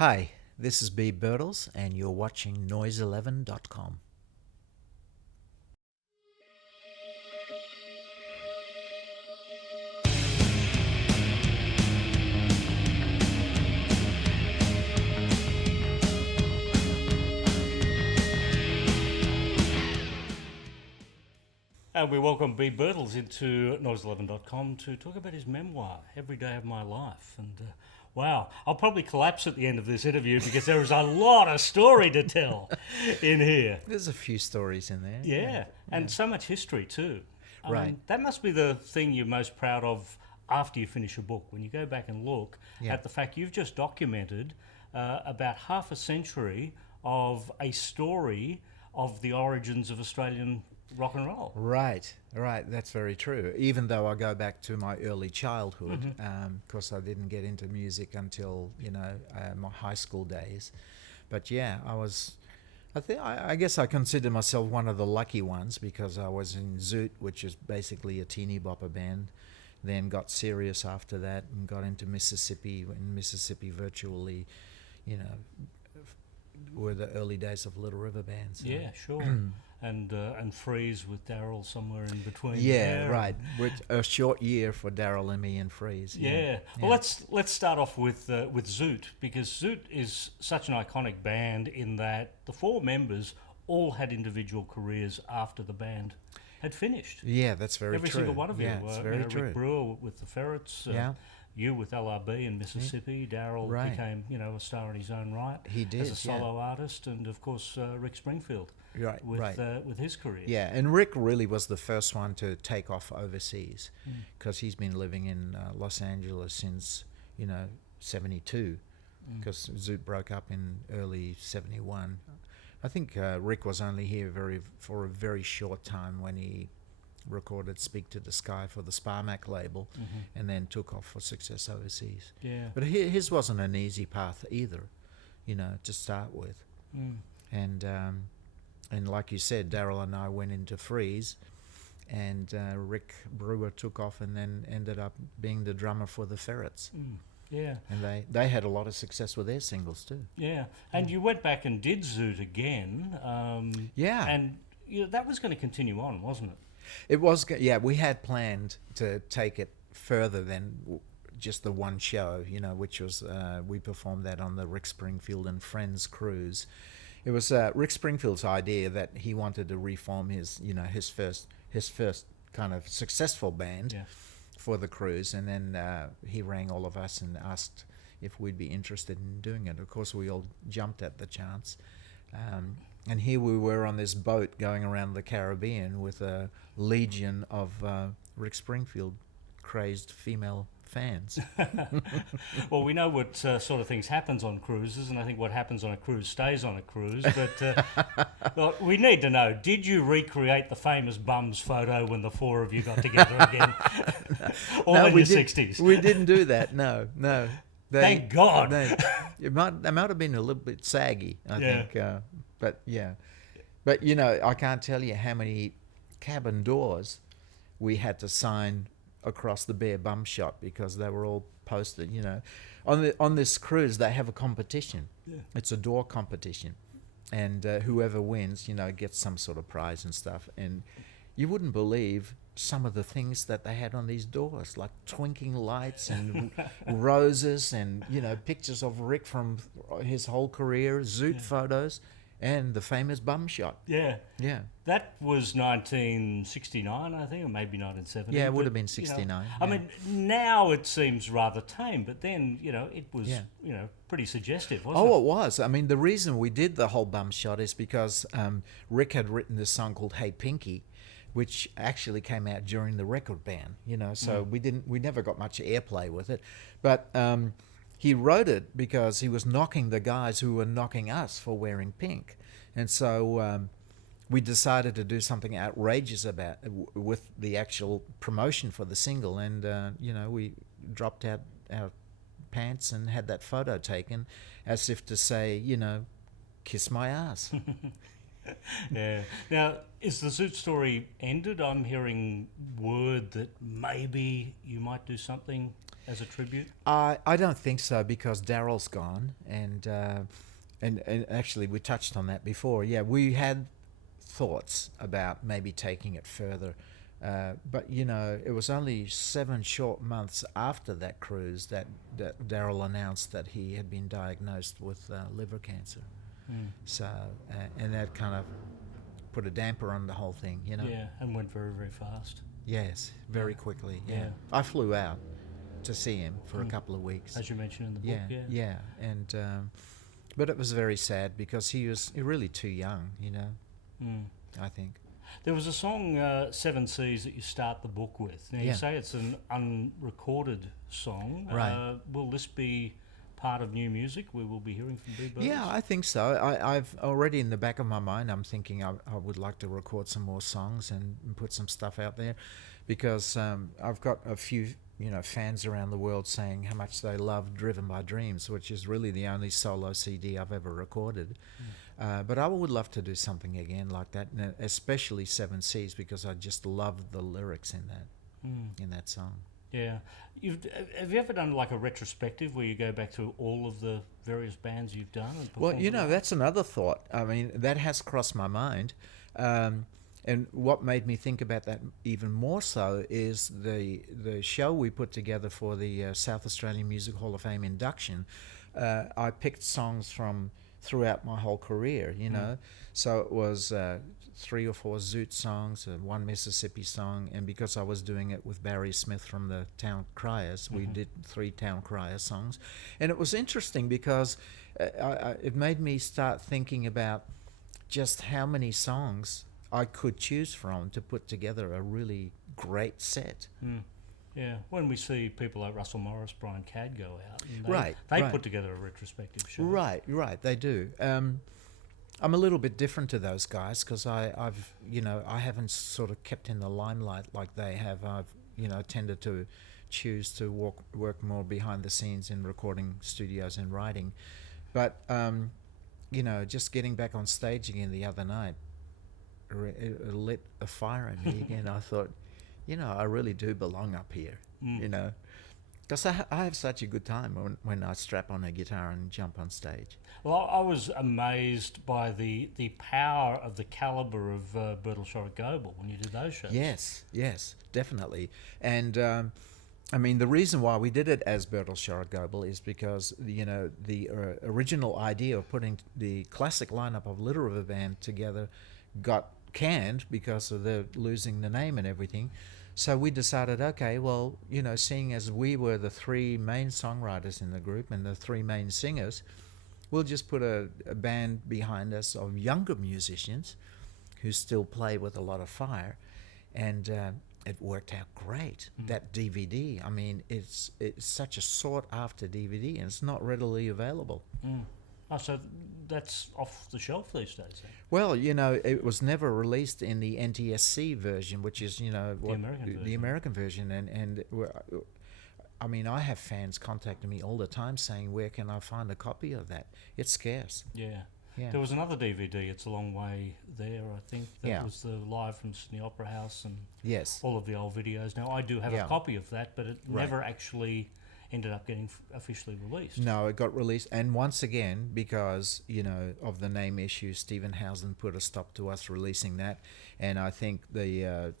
Hi, this is Beeb Birtles, and you're watching Noise11.com. And we welcome Beeb Birtles into Noise11.com to talk about his memoir, Every Day of My Life. And wow, I'll probably collapse at the end of this interview because there is a lot of story to tell in here. There's a few stories in there. Yeah, and so much history too. Right. That must be the thing you're most proud of after you finish a book, when you go back and look at the fact you've just documented about half a century of a story of the origins of Australian rock and roll. Right. That's very true. Even though I go back to my early childhood, because I didn't get into music until my high school days. But yeah, I guess I consider myself one of the lucky ones because I was in Zoot, which is basically a teeny bopper band. Then got serious after that and got into Mississippi. In Mississippi, virtually, were the early days of Little River Band. So. Yeah, sure. and Freeze with Daryl somewhere in between. Yeah, there. right. With a short year for Daryl and me and Freeze. Yeah. Well, let's start off with Zoot, because Zoot is such an iconic band in that the four members all had individual careers after the band had finished. Yeah, that's very Every true. single one of you. Yeah, it's very true. Rick Brewer with the Ferrets. You with LRB in Mississippi. Daryl became, a star in his own right. He did, as a solo artist, and of course Rick Springfield. With his career. Yeah, and Rick really was the first one to take off overseas because he's been living in Los Angeles since 72, because Zoot broke up in early 71. I think Rick was only here for a very short time when he recorded Speak to the Sky for the Sparmac label and then took off for success overseas. Yeah. But his wasn't an easy path either, to start with. And like you said, Daryl and I went into Freeze, and Rick Brewer took off and then ended up being the drummer for the Ferrets. Yeah. And they had a lot of success with their singles too. Yeah. And you went back and did Zoot again. And that was going to continue on, wasn't it? It was, we had planned to take it further than just the one show, which was, we performed that on the Rick Springfield and Friends cruise. It was Rick Springfield's idea that he wanted to reform his first kind of successful band for the cruise, and then he rang all of us and asked if we'd be interested in doing it. Of course, we all jumped at the chance. And here we were on this boat going around the Caribbean with a legion of Rick Springfield crazed female fans. Well, we know what sort of things happens on cruises, and I think what happens on a cruise stays on a cruise. But well, we need to know, did you recreate the famous bums photo when the four of you got together again? Or in your 60s? We didn't do that, no. Thank God. They might have been a little bit saggy, I think. But I can't tell you how many cabin doors we had to sign across the Bear Bum Shop because they were all posted. On this cruise they have a competition. It's a door competition, and whoever wins gets some sort of prize and stuff. And you wouldn't believe some of the things that they had on these doors, like twinkling lights and roses and pictures of Rick from his whole career, Zoot photos, and the famous bum shot. Yeah. That was 1969, I think, or maybe 1970. Yeah, it would have been 69. I mean, now it seems rather tame, but then, it was, pretty suggestive, wasn't it? Oh, it was. I mean, the reason we did the whole bum shot is because Rick had written this song called Hey Pinky, which actually came out during the record ban, so we never got much airplay with it. But he wrote it because he was knocking the guys who were knocking us for wearing pink. And so we decided to do something outrageous with the actual promotion for the single. And, we dropped out our pants and had that photo taken as if to say, kiss my ass. Yeah. Now, is the Zoot story ended? I'm hearing word that maybe you might do something as a tribute? I don't think so, because Daryl's gone, and actually we touched on that before. Yeah, we had thoughts about maybe taking it further, but it was only 7 short months after that cruise that Daryl announced that he had been diagnosed with liver cancer. So and that kind of put a damper on the whole thing, Yeah, and went very, very fast. Yes, very quickly. Yeah. I flew out to see him for a couple of weeks, as you mentioned in the book. Yeah, and but it was very sad because he was really too young, I think. There was a song, Seven Seas, that you start the book with. Now, you say it's an unrecorded song. Right. Will this be part of new music we will be hearing from Beeb Birtles? Yeah, I think so. I've already in the back of my mind, I'm thinking I would like to record some more songs and put some stuff out there, because I've got a few fans around the world saying how much they love Driven by Dreams, which is really the only solo CD I've ever recorded. But I would love to do something again like that, and especially Seven Seas, because I just love the lyrics in that song. Yeah. Have you ever done like a retrospective where you go back to all of the various bands you've done? And Well, that's another thought. I mean, that has crossed my mind. And what made me think about that even more so is the show we put together for the South Australian Music Hall of Fame induction. I picked songs from throughout my whole career, So it was 3 or 4 Zoot songs, 1 Mississippi song, and because I was doing it with Barry Smith from the Town Criers, we did 3 Town Crier songs. And it was interesting because it made me start thinking about just how many songs I could choose from to put together a really great set. Yeah, when we see people like Russell Morris, Brian Cadd go out, and they put together a retrospective show. Right, they do. I'm a little bit different to those guys because I haven't sort of kept in the limelight like they have. I've tended to choose to work more behind the scenes in recording studios and writing, but just getting back on stage again the other night, it lit a fire in me again. I thought, I really do belong up here, because I have such a good time when I strap on a guitar and jump on stage. Well, I was amazed by the power of the calibre of Birtles Goebel when you did those shows. Yes, definitely. And I mean, the reason why we did it as Birtles Goebel is because the original idea of putting the classic lineup of Little River Band together got canned because of the losing the name and everything. So we decided, okay, well, seeing as we were the 3 main songwriters in the group and the 3 main singers, we'll just put a band behind us of younger musicians who still play with a lot of fire. And it worked out great. That DVD, I mean, it's such a sought-after DVD, and it's not readily available. Oh, so that's off the shelf these days, then? Well, it was never released in the NTSC version, which is, the American version. And I mean, I have fans contacting me all the time saying, where can I find a copy of that? It's scarce. Yeah. There was another DVD, It's a Long Way There, I think. That was the live from Sydney Opera House and all of the old videos. Now, I do have a copy of that, but it never actually ended up getting officially released. No, it got released, and once again, because of the name issue, Stephen Housen put a stop to us releasing that. And I think the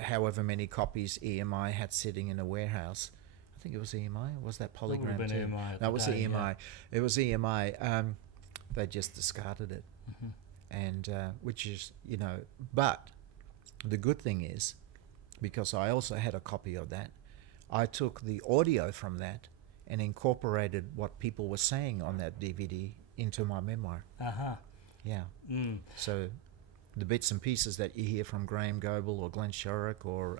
however many copies EMI had sitting in a warehouse, I think it was EMI, or was that Polygram too? EMI No, it was EMI. Yeah. It was EMI. They just discarded it, and which is but the good thing is, because I also had a copy of that, I took the audio from that and incorporated what people were saying on that DVD into my memoir. Yeah. So the bits and pieces that you hear from Graham Goebel or Glenn Shorrock or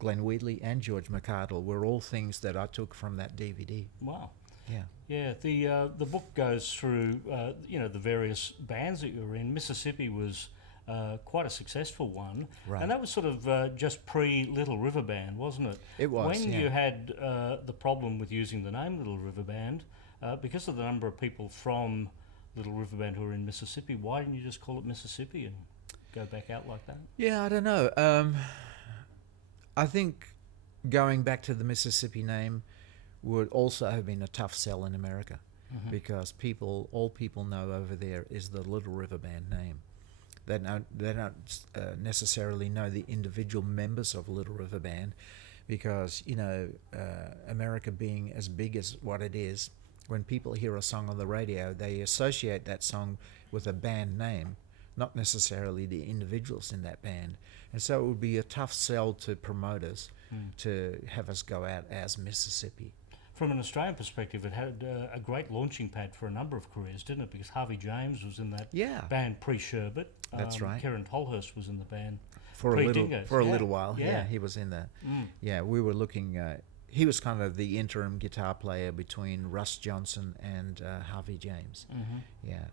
Glenn Wheatley and George McArdle were all things that I took from that DVD. Wow. Yeah. Yeah. The book goes through the various bands that you were in. Mississippi was quite a successful one, and that was sort of just pre-Little River Band, wasn't it? It was. When you had the problem with using the name Little River Band, because of the number of people from Little River Band who are in Mississippi, why didn't you just call it Mississippi and go back out like that? Yeah, I don't know. I think going back to the Mississippi name would also have been a tough sell in America, because all people know over there is the Little River Band name. They don't necessarily know the individual members of Little River Band, because America being as big as what it is, when people hear a song on the radio, they associate that song with a band name, not necessarily the individuals in that band. And so it would be a tough sell to promoters to have us go out as Mississippi. From an Australian perspective, it had a great launching pad for a number of careers, didn't it? Because Harvey James was in that band pre-Sherbet. That's right. Karen Tolhurst was in the band for a little while. Yeah. Yeah, he was in that. Yeah, we were looking. He was kind of the interim guitar player between Russ Johnson and Harvey James. Yeah.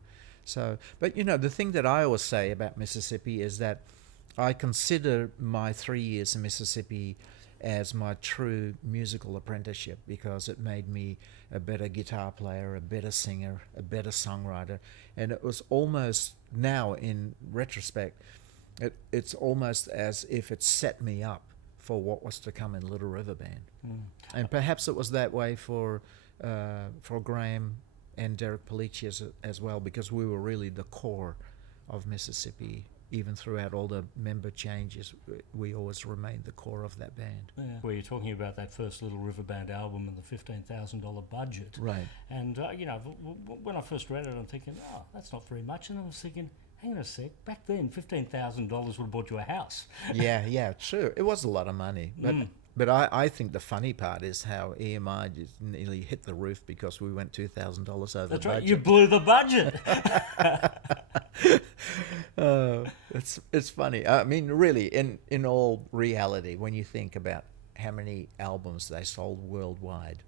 So, but the thing that I always say about Mississippi is that I consider my 3 years in Mississippi as my true musical apprenticeship, because it made me a better guitar player, a better singer, a better songwriter. And it was almost, now in retrospect, it's almost as if it set me up for what was to come in Little River Band. And perhaps it was that way for Graham and Derek Palici as well, because we were really the core of Mississippi. Even throughout all the member changes, we always remained the core of that band. Yeah. Where you're talking about that first Little River Band album and the $15,000 budget. Right. And, when I first read it, I'm thinking, oh, that's not very much. And I was thinking, hang on a sec, back then $15,000 would have bought you a house. Yeah, true. It was a lot of money. But I think the funny part is how EMI just nearly hit the roof because we went $2,000 over That's budget. right, you blew the budget. It's funny. I mean, really, in all reality, when you think about how many albums they sold worldwide,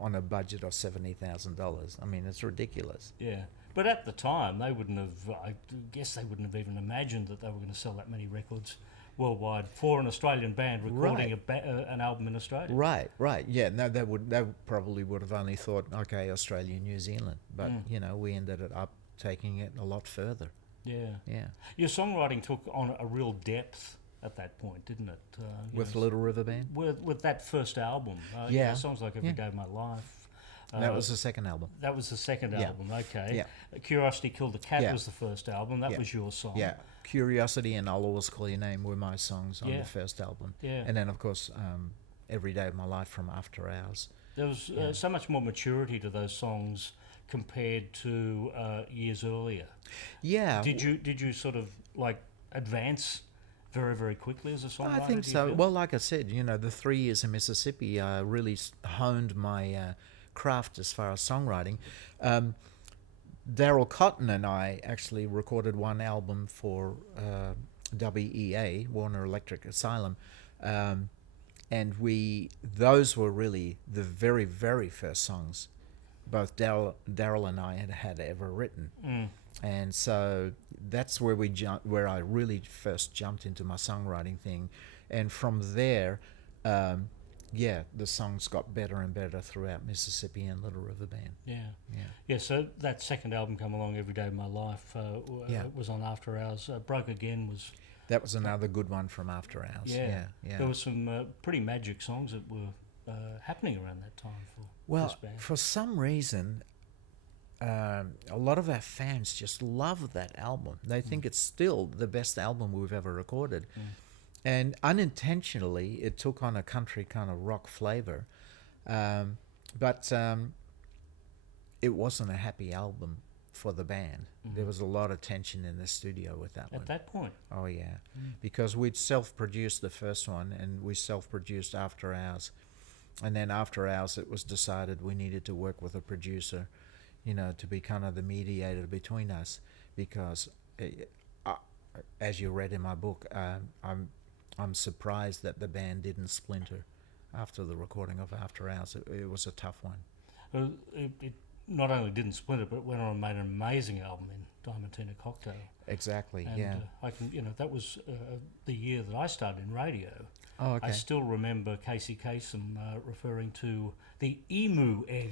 on a budget of $70,000, I mean, it's ridiculous. Yeah. But at the time, I guess they wouldn't have even imagined that they were going to sell that many records worldwide for an Australian band recording an album in Australia. Right. Yeah, no, they probably would have only thought, okay, Australia, New Zealand. But, we ended up taking it a lot further. Yeah. Your songwriting took on a real depth at that point, didn't it? With Little River Band? With that first album. Songs like Every Day of My Life. That was the second album. That was the second album, okay. Yeah. Curiosity Killed the Cat was the first album. That was your song. Yeah. Curiosity and I'll Always Call Your Name were my songs on the first album. Yeah. And then, of course, Every Day of My Life from After Hours. There was so much more maturity to those songs compared to years earlier. Yeah. Did you sort of advance very, very quickly as a songwriter? I think so. Well, like I said, the 3 years in Mississippi really honed my craft as far as songwriting. Daryl Cotton and I actually recorded one album for WEA, Warner Electric Asylum, and those were really the very, very first songs both Daryl and I had ever written. And so that's where I really first jumped into my songwriting thing. And from there, the songs got better and better throughout Mississippi and Little River Band. Yeah. So that second album, Come Along Every Day of My Life, was on After Hours. Broke Again was... That was another good one from After Hours. Yeah. There were some pretty magic songs that were happening around that time for this band. For some reason, a lot of our fans just love that album. They think it's still the best album we've ever recorded. And unintentionally, it took on a country kind of rock flavor. But it wasn't a happy album for the band. There was a lot of tension in the studio with that one. At that point? Oh, yeah. Because we'd self-produced the first one, and we self-produced After Hours. And then After Hours, it was decided we needed to work with a producer, to be kind of the mediator between us. Because, as you read in my book, I'm surprised that the band didn't splinter after the recording of After Hours. It was a tough one. It not only didn't splinter, but went on and made an amazing album in Diamantina Cocktail. Exactly, and, that was the year that I started in radio. Oh, okay. I still remember Casey Kasem referring to the emu egg.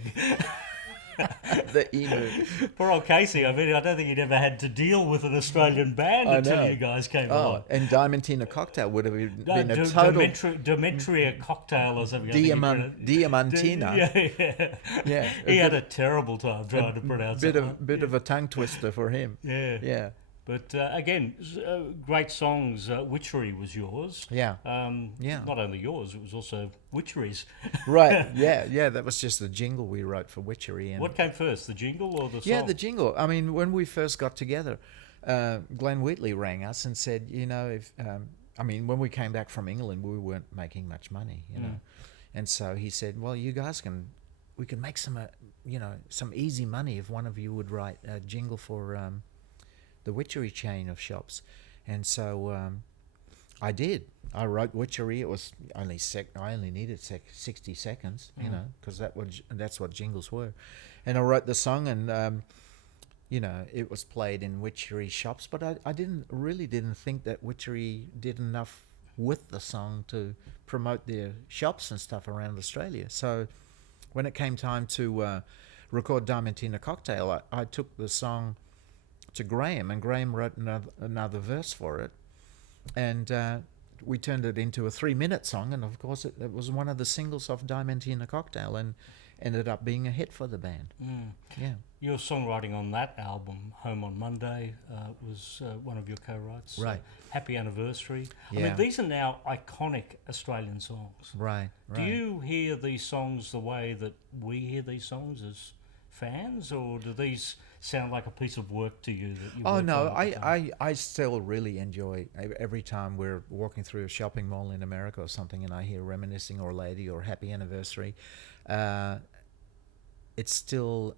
The emu. Poor old Casey. I mean, I don't think he'd ever had to deal with an Australian band I until know. you guys came Oh, along. and Diamantina Cocktail would have been No, a total Demetria Cocktail or something. I think he Diamantina. Yeah. Yeah, He had a terrible time trying to pronounce it. Bit of a tongue twister for him. Yeah. Yeah. But again, great songs. Witchery was yours. Yeah. Yeah. Not only yours, it was also Witchery's. Right. Yeah. That was just the jingle we wrote for Witchery. And What came first, the jingle or the song? yeah, the jingle. I mean, when we first got together, Glenn Wheatley rang us and said, if when we came back from England, we weren't making much money, know, and so he said, well, you guys we can make some easy money if one of you would write a jingle for the Witchery chain of shops. And so I did. I wrote Witchery. It was I only needed 60 seconds, because that's what jingles were. And I wrote the song, and it was played in Witchery shops. But I didn't think that Witchery did enough with the song to promote their shops and stuff around Australia. So when it came time to record Diamantina Cocktail, I took the song to Graham, and Graham wrote another verse for it, and we turned it into a 3-minute song, and of course it was one of the singles off Diamantina Cocktail, and ended up being a hit for the band. Yeah. Your songwriting on that album, Home on Monday, was one of your co-writes. Right. Happy Anniversary. Yeah. I mean, these are now iconic Australian songs. Right. Do you hear these songs the way that we hear these songs as fans, or do these sound like a piece of work to you that you Oh worked no, on at the time? I still really enjoy every time we're walking through a shopping mall in America or something, and I hear Reminiscing or Lady or Happy Anniversary. It still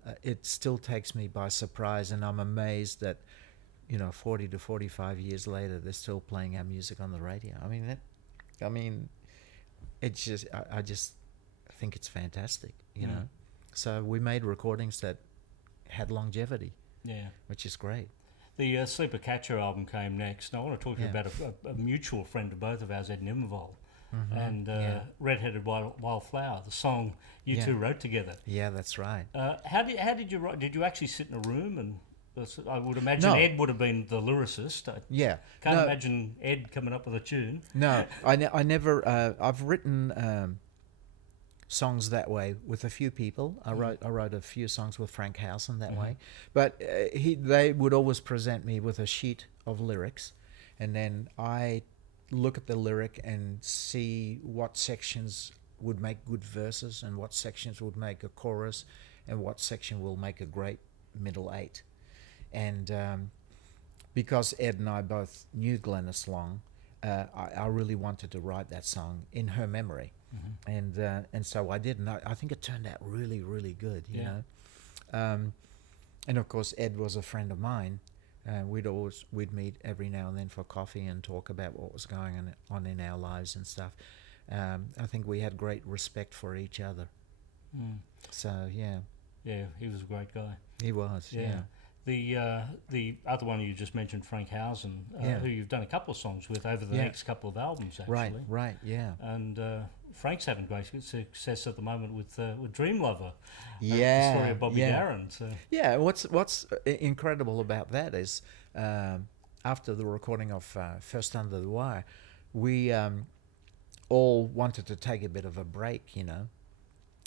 takes me by surprise, and I'm amazed that 40 to 45 years later they're still playing our music on the radio. I mean it's just I just think it's fantastic, know. So we made recordings that had longevity, which is great. The Sleeper Catcher album came next. And I want to talk to you about a mutual friend of both of ours, Ed Nimmervold, and Redheaded Wildflower, the song you two wrote together. Yeah, that's right. How did you write? Did you actually sit in a room and? I would imagine Ed would have been the lyricist. I can't imagine Ed coming up with a tune. No, I never. I've written songs that way with a few people. I wrote a few songs with Frank Howson that way, but they would always present me with a sheet of lyrics, and then I look at the lyric and see what sections would make good verses and what sections would make a chorus and what section will make a great middle eight. And because Ed and I both knew Glennis Long, I really wanted to write that song in her memory. And so I did, and I think it turned out really, really good, you know. And of course, Ed was a friend of mine. We'd meet every now and then for coffee and talk about what was going on in our lives and stuff. I think we had great respect for each other. So yeah, he was a great guy. He was. Yeah. The other one you just mentioned, Frank Howson, who you've done a couple of songs with over the next couple of albums, actually. Right, yeah. And Frank's having great success at the moment with Dream Lover. Yeah, the story of Bobby Darin. So. Yeah, what's incredible about that is after the recording of First Under the Wire, we all wanted to take a bit of a break, you know.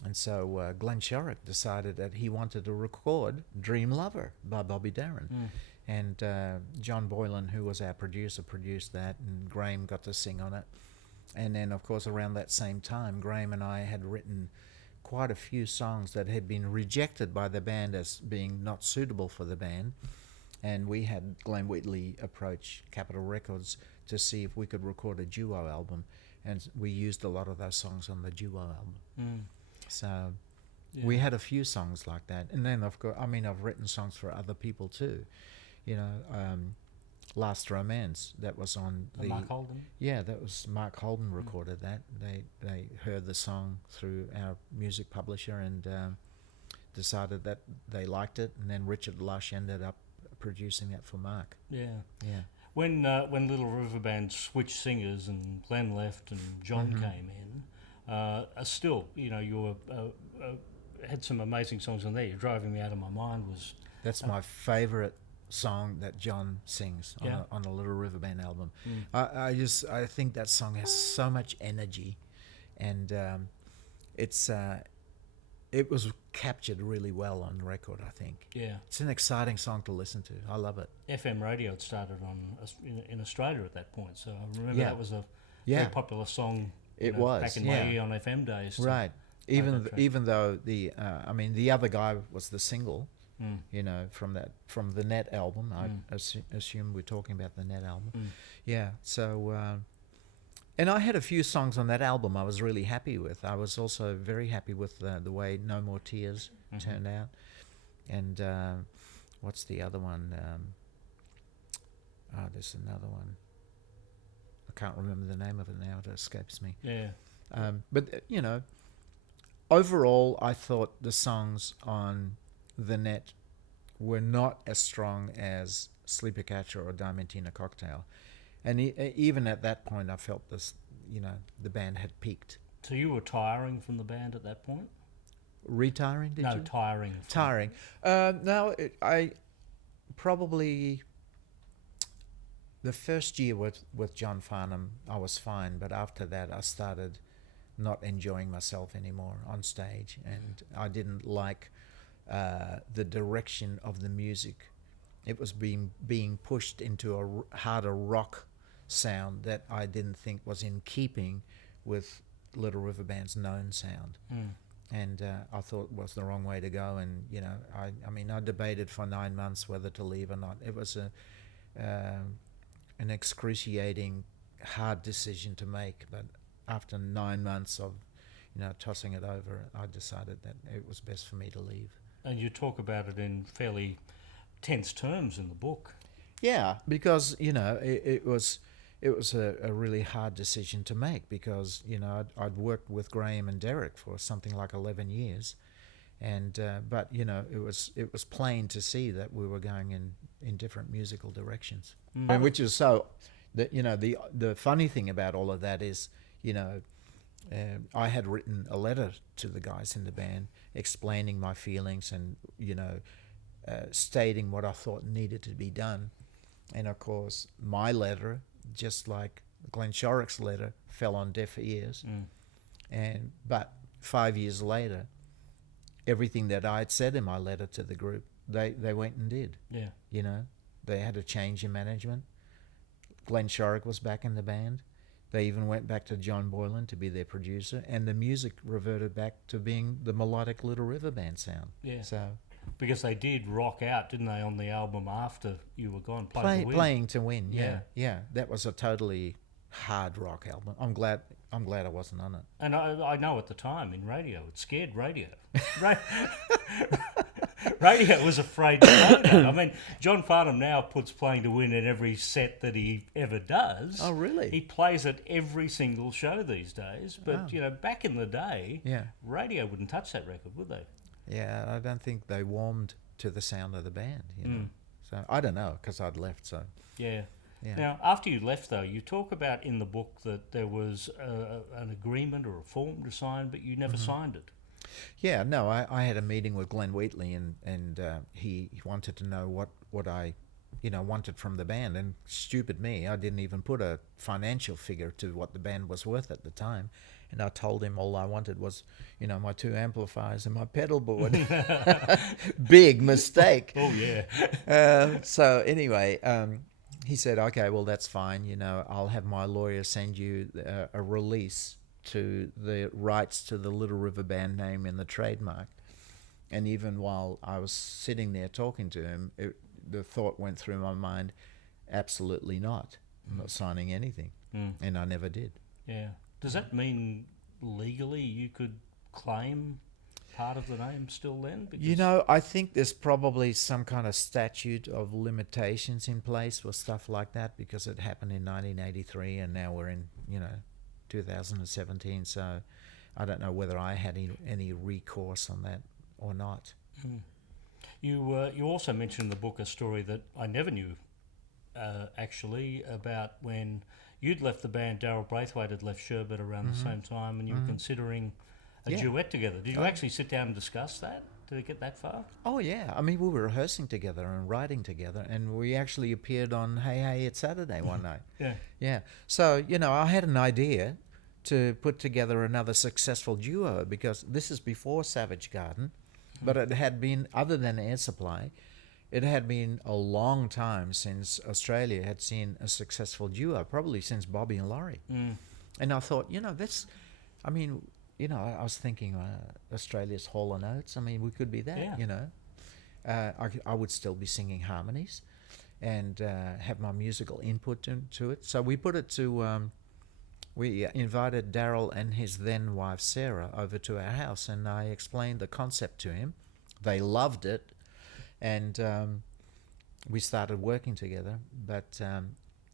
And so Glenn Shorrock decided that he wanted to record Dream Lover by Bobby Darin. And John Boylan, who was our producer, produced that, and Graham got to sing on it. And then, of course, around that same time, Graham and I had written quite a few songs that had been rejected by the band as being not suitable for the band. And we had Glenn Wheatley approach Capitol Records to see if we could record a duo album. And we used a lot of those songs on the duo album. So we had a few songs like that. And then, of course, I've written songs for other people too. You know, Last Romance, that was on the... Mark Holden? Yeah, that was Mark Holden recorded that. They heard the song through our music publisher and decided that they liked it. And then Richard Lush ended up producing that for Mark. Yeah. When Little River Band switched singers and Glenn left and John came in, still, you know, you were had some amazing songs on there. You're Driving Me Out of My Mind was... That's my favourite song that John sings on a Little River Band album. I think that song has so much energy, and it was captured really well on record, I think. Yeah. It's an exciting song to listen to. I love it. FM radio had started in Australia at that point, so I remember that was a very popular song. It was back in my on FM days. Right. Even though the other guy was the single, from the Net album. I assume we're talking about the Net album. Yeah. So. And I had a few songs on that album I was really happy with. I was also very happy with the way No More Tears turned out. And what's the other one? There's another one. I can't remember the name of it now. It escapes me. Yeah. But, overall, I thought the songs on the Net were not as strong as Sleeper Catcher or Diamantina Cocktail. And even at that point, I felt this, the band had peaked. So you were tiring from the band at that point? Retiring, did you? No, tiring. Tiring. I probably... The first year with John Farnham, I was fine. But after that, I started not enjoying myself anymore on stage. And I didn't like the direction of the music. It was being pushed into a harder rock sound that I didn't think was in keeping with Little River Band's known sound. And I thought it was the wrong way to go. And, I debated for 9 months whether to leave or not. It was an excruciating, hard decision to make. But after 9 months of, tossing it over, I decided that it was best for me to leave. And you talk about it in fairly tense terms in the book. Yeah, because it was a really hard decision to make because I'd worked with Graham and Derek for something like 11 years, and but it was plain to see that we were going in different musical directions, and which is so that the funny thing about all of that is I had written a letter to the guys in the band explaining my feelings and stating what I thought needed to be done. And of course, my letter, just like Glenn Shorrock's letter, fell on deaf ears. But 5 years later, everything that I'd said in my letter to the group, they went and did. Yeah. They had a change in management. Glenn Shorrock was back in the band. They even went back to John Boylan to be their producer, and the music reverted back to being the melodic Little River Band sound. Yeah. So. Because they did rock out, didn't they, on the album after you were gone? Playing to Win, yeah. That was a totally hard rock album. I'm glad I wasn't on it. And I know at the time in radio, it scared radio. Radio was afraid to play that. I mean, John Farnham now puts Playing to Win in every set that he ever does. Oh, really? He plays it every single show these days. But, back in the day, radio wouldn't touch that record, would they? Yeah, I don't think they warmed to the sound of the band, So I don't know, because I'd left, so... Yeah. Now, after you left, though, you talk about in the book that there was an agreement or a form to sign, but you never signed it. Yeah, no, I had a meeting with Glenn Wheatley, and he wanted to know what I wanted from the band. And stupid me, I didn't even put a financial figure to what the band was worth at the time. And I told him all I wanted was, my 2 amplifiers and my pedal board. Big mistake. Oh, yeah. So anyway, he said, okay, well, that's fine. I'll have my lawyer send you a release to the rights to the Little River Band name and the trademark. And even while I was sitting there talking to him, the thought went through my mind, absolutely not. I'm not signing anything. And I never did. Yeah. Does that mean legally you could claim part of the name still then? Because I think there's probably some kind of statute of limitations in place for stuff like that because it happened in 1983 and now we're in, 2017. So I don't know whether I had any recourse on that or not. You also mentioned in the book a story that I never knew, actually, about when you'd left the band. Darryl Braithwaite had left Sherbet around the same time, and you were considering a Yeah. duet together. Did you Oh. actually sit down and discuss that? Did it get that far? Oh yeah, I mean we were rehearsing together and writing together, and we actually appeared on Hey Hey It's Saturday one night. Yeah. Yeah, so I had an idea to put together another successful duo, because this is before Savage Garden, but it had been, other than Air Supply, it had been a long time since Australia had seen a successful duo, probably since Bobby and Laurie. And I thought, that's, I mean, I was thinking Australia's Hall & Oates. I mean, we could be that, Yeah. I would still be singing harmonies and have my musical input into it. So we put it to, we invited Daryl and his then wife Sarah over to our house, and I explained the concept to him. They loved it, and we started working together. But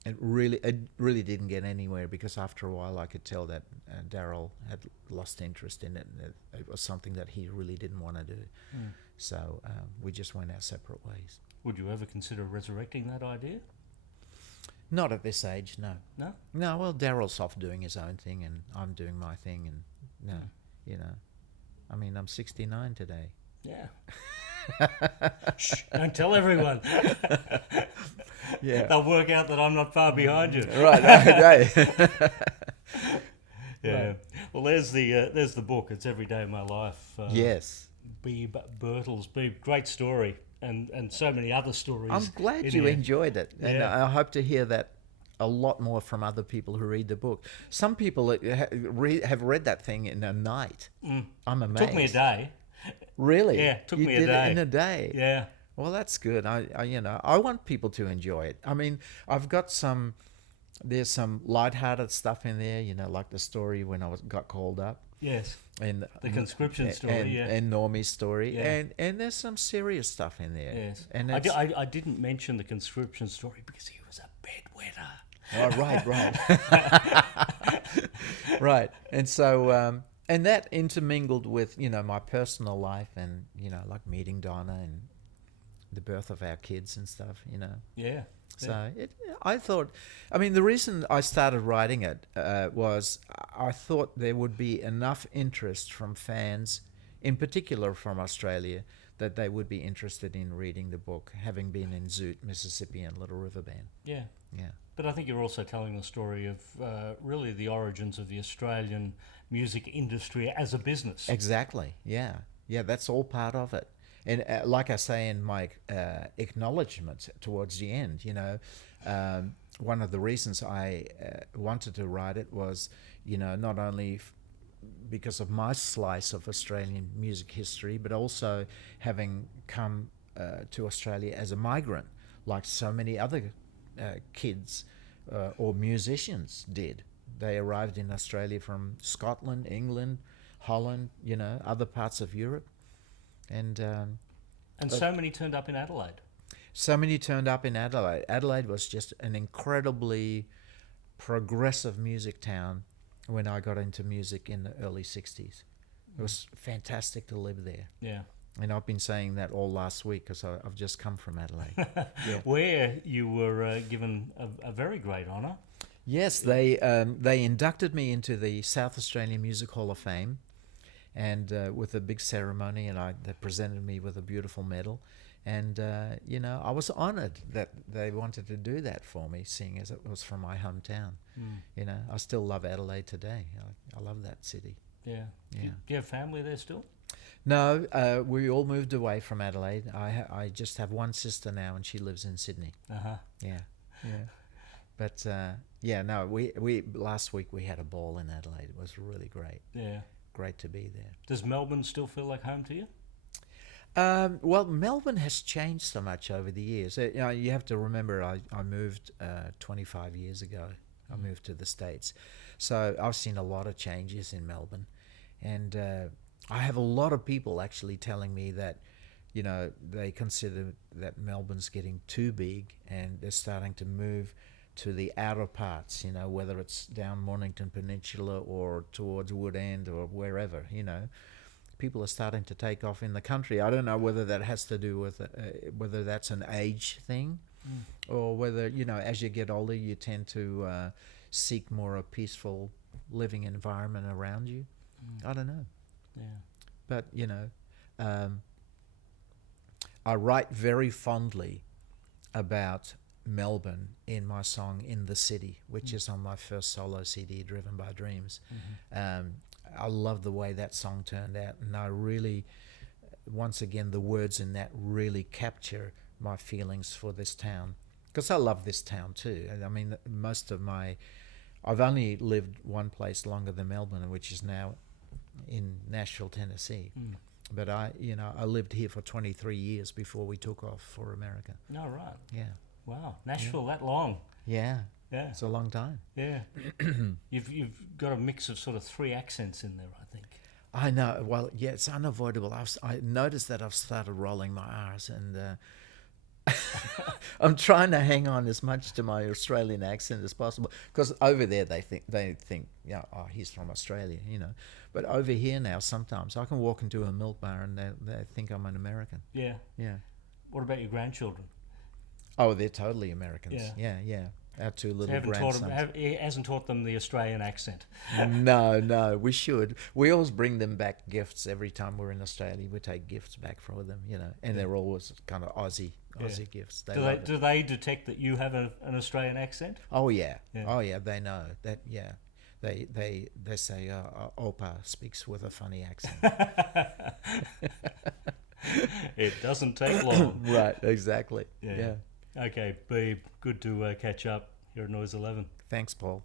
it really didn't get anywhere, because after a while I could tell that Daryl had lost interest in it, and it was something that he really didn't want to do. So we just went our separate ways. Would you ever consider resurrecting that idea? Not at this age, no. No? No, well, Daryl's off doing his own thing, and I'm doing my thing, and no, I mean, I'm 69 today. Yeah. Shh, don't tell everyone. Yeah. They'll work out that I'm not far behind you. Right, right. Yeah. Right. Well, there's the book. It's Every Day of My Life. Yes. Beeb Birtles. Beeb, great story, and so many other stories. I'm glad in you here. enjoyed it, and Yeah. I hope to hear that a lot more from other people who read the book. Some people have read that thing in a night. I'm amazed. Took me a day. Really? Yeah, took you me a did day. it in a day. Yeah. Well, that's good. I want people to enjoy it. I mean, I've got there's some lighthearted stuff in there, like the story when I got called up. Yes. And The conscription story, and Normie's story, Yeah. and there's some serious stuff in there. Yes. And I didn't mention the conscription story because he was a bedwetter. Oh, right. Right. And so, and that intermingled with, my personal life, and, like meeting Donna and the birth of our kids and stuff, Yeah. So I thought, I mean, the reason I started writing it was I thought there would be enough interest from fans, in particular from Australia, that they would be interested in reading the book, having been in Zoot, Mississippi, and Little River Band. Yeah. Yeah. But I think you're also telling the story of really the origins of the Australian music industry as a business. Exactly. Yeah. Yeah, that's all part of it. And like I say in my acknowledgements towards the end, one of the reasons I wanted to write it was, not only because of my slice of Australian music history, but also having come to Australia as a migrant, like so many other kids or musicians did. They arrived in Australia from Scotland, England, Holland, other parts of Europe. And so many turned up in Adelaide. So many turned up in Adelaide. Adelaide was just an incredibly progressive music town when I got into music in the early 60s. It was fantastic to live there. Yeah. And I've been saying that all last week because I've just come from Adelaide. Yeah. Where you were given a very great honour. Yes, they inducted me into the South Australian Music Hall of Fame, and with a big ceremony, and they presented me with a beautiful medal. And, I was honoured that they wanted to do that for me, seeing as it was from my hometown. I still love Adelaide today. I love that city. Yeah. Yeah. Do you have family there still? No, we all moved away from Adelaide. I just have one sister now, and she lives in Sydney. Uh-huh. Yeah. But, we last week we had a ball in Adelaide. It was really great. Yeah. Great to be there. Does Melbourne still feel like home to you? Well, Melbourne has changed so much over the years. You have to remember I moved 25 years ago. I moved to the States. So I've seen a lot of changes in Melbourne. And I have a lot of people actually telling me that, they consider that Melbourne's getting too big and they're starting to move to the outer parts, whether it's down Mornington Peninsula or towards Wood End or wherever, People are starting to take off in the country. I don't know whether that has to do with, whether that's an age thing or whether, as you get older, you tend to seek more a peaceful living environment around you. I don't know. Yeah. But, you know, I write very fondly about Melbourne in my song In the City, which is on my first solo CD, Driven by Dreams. I love the way that song turned out, and I really, once again, the words in that really capture my feelings for this town, because I love this town too. I mean, I've only lived one place longer than Melbourne, which is now in Nashville, Tennessee. But I lived here for 23 years before we took off for America. No, right. Yeah. Wow, Nashville that long. Yeah. Yeah. It's a long time. Yeah. You've got a mix of sort of 3 accents in there, I think. I know. Well, yeah, it's unavoidable. I noticed that I've started rolling my R's, and I'm trying to hang on as much to my Australian accent as possible, because over there they think, yeah, oh, he's from Australia, you know. But over here now, sometimes I can walk into a milk bar and they think I'm an American. Yeah. Yeah. What about your grandchildren? Oh, they're totally Americans. Yeah. Yeah. Our 2 So little grandsons. he hasn't taught them the Australian accent. No, we should. We always bring them back gifts every time we're in Australia. We take gifts back for them, you know, and they're always kind of Aussie gifts. Do they detect that you have an Australian accent? Oh yeah. Oh yeah, they know that. Yeah, they say Opa speaks with a funny accent. It doesn't take long. Right, exactly. Yeah. Okay, Beeb, good to catch up here at Noise 11. Thanks, Paul.